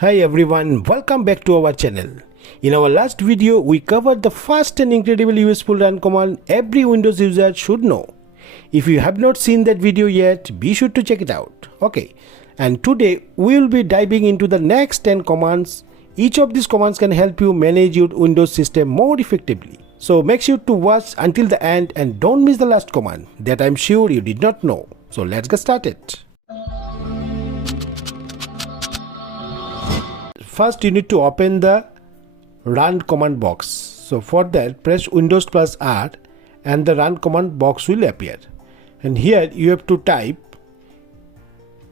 Hi everyone, welcome back to our channel. In our last video, we covered the fast and incredibly useful run command every Windows user should know. If you have not seen that video yet, be sure to check it out. Okay, and today we will be diving into the next 10 commands. Each of these commands can help you manage your Windows system more effectively. So make sure to watch until the end and don't miss the last command that I'm sure you did not know. So let's get started. First, you need to open the run command box. So for that, press Windows plus R and the run command box will appear. And here you have to type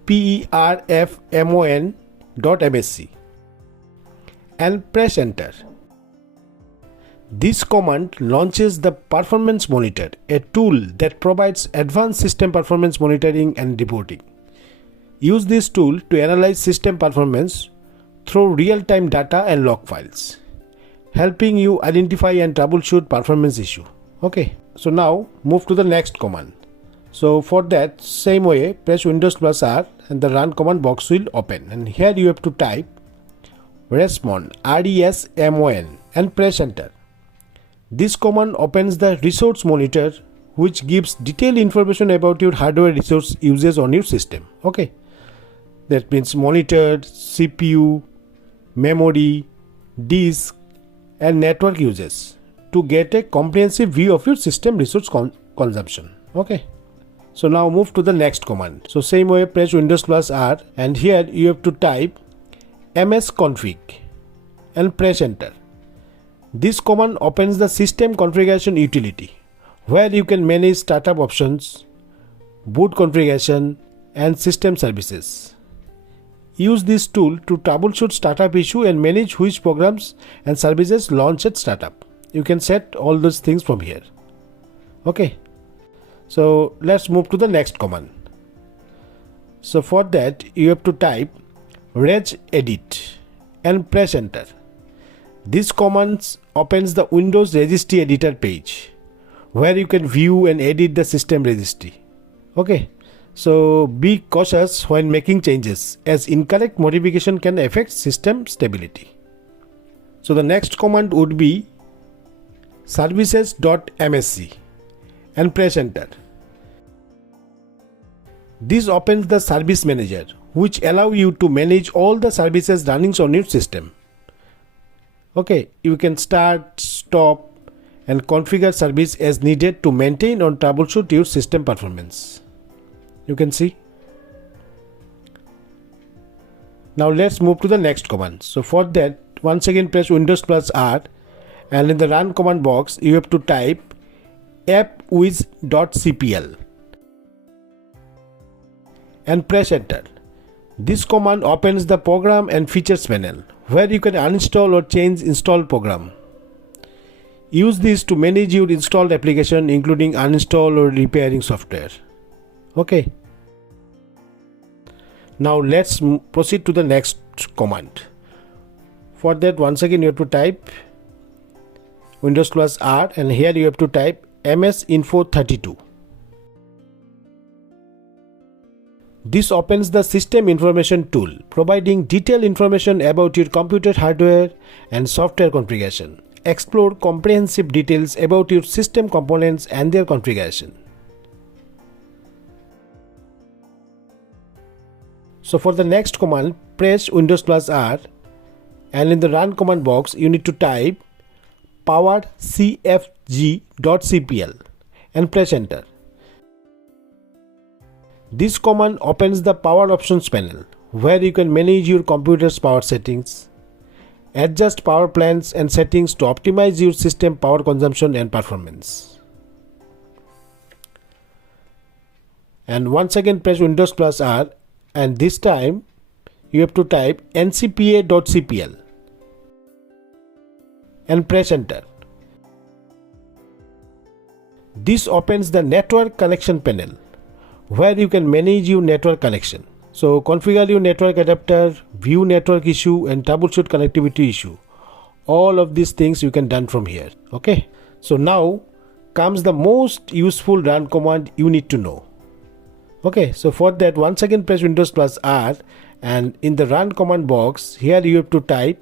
perfmon.msc and press enter. This command launches the Performance Monitor, a tool that provides advanced system performance monitoring and reporting. Use this tool to analyze system performance through real-time data and log files, helping you identify and troubleshoot performance issue. Okay, so now move to the next command. So for that, same way, press Windows plus R and the run command box will open, and here you have to type resmon, R-E-S-M-O-N, and press enter. This command opens the resource monitor, which gives detailed information about your hardware resource uses on your system. Okay, that means monitor, CPU, memory, disk and network uses to get a comprehensive view of your system resource consumption. Okay, so now move to the next command. So same way, press Windows plus R and here you have to type msconfig and press enter. This command opens the system configuration utility where you can manage startup options, boot configuration and system services. Use this tool to troubleshoot startup issue and manage which programs and services launch at startup. You can set all those things from here. Okay, so let's move to the next command. So for that, you have to type regedit and press enter. This command opens the Windows Registry Editor page where you can view and edit the system registry. Okay, so be cautious when making changes as incorrect modification can affect system stability. So the next command would be services.msc and press enter. This opens the service manager, which allow you to manage all the services running on your system. Okay, you can start, stop and configure service as needed to maintain or troubleshoot your system performance. You can see. Now let's move to the next command. So for that, once again press Windows plus R and in the run command box you have to type appwiz.cpl and press enter. This command opens the program and features panel where you can uninstall or change installed program. Use this to manage your installed application including uninstall or repairing software. Okay, now let's proceed to the next command. For that, once again you have to type Windows plus R and here you have to type msinfo32. This opens the system information tool, providing detailed information about your computer hardware and software configuration. Explore comprehensive details about your system components and their configuration. So for the next command, press Windows plus R and in the run command box you need to type powercfg.cpl and press enter. This command opens the power options panel where you can manage your computer's power settings, adjust power plans and settings to optimize your system power consumption and performance. And once again press Windows plus R and this time you have to type ncpa.cpl and press enter. This opens the network connection panel where you can manage your network connection. So configure your network adapter, view network issue and troubleshoot connectivity issue. All of these things you can done from here. Okay, so now comes the most useful run command you need to know. Okay, so for that once again press Windows plus R and in the run command box here you have to type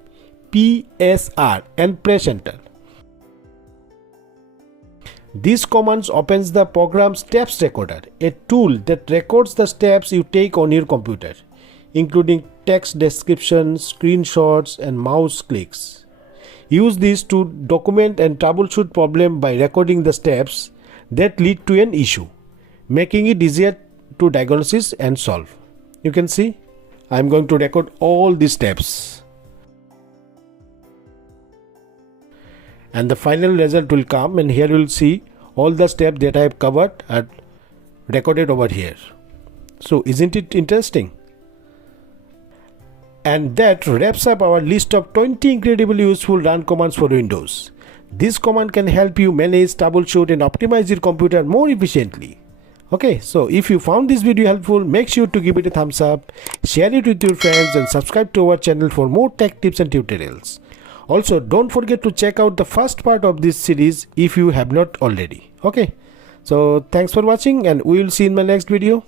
PSR and press enter. This command opens the program steps recorder, a tool that records the steps you take on your computer, including text descriptions, screenshots and mouse clicks. Use this to document and troubleshoot problem by recording the steps that lead to an issue, making it easier to diagnose and solve. You can see I am going to record all these steps, and the final result will come, and here you will see all the steps that I have covered are recorded over here. So isn't it interesting? And that wraps up our list of 20 incredibly useful run commands for Windows. This command can help you manage, troubleshoot and optimize your computer more efficiently. Okay, so if you found this video helpful, make sure to give it a thumbs up, share it with your friends and subscribe to our channel for more tech tips and tutorials. Also, don't forget to check out the first part of this series if you have not already. Okay, so thanks for watching and we will see in my next video.